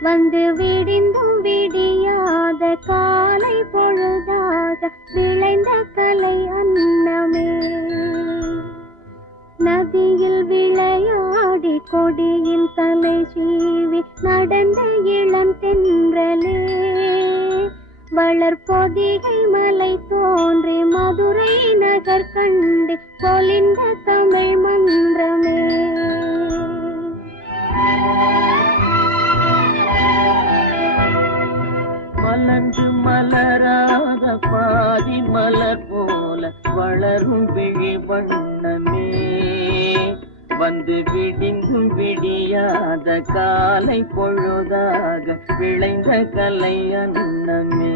வந்து விடிந்தும் விடியாத காலை பொழுதாக விளைந்த கலை அன்னமே. நதியில் விளையாடி கொடியின் தலை சீவி நடந்த இளம் தென்றலே. வளர்பொதிகை மலை தோன்றி மதுரை நகர் கண்டு பொலிந்த தமிழ் மன்றமே. மலர்ந்து மலராத பாதி மலர் போல வளரும் விழி வண்ணமே. வந்து விடிந்தும் விடியாத காலை பொழுதாக விளைந்த கலை அன்னமே.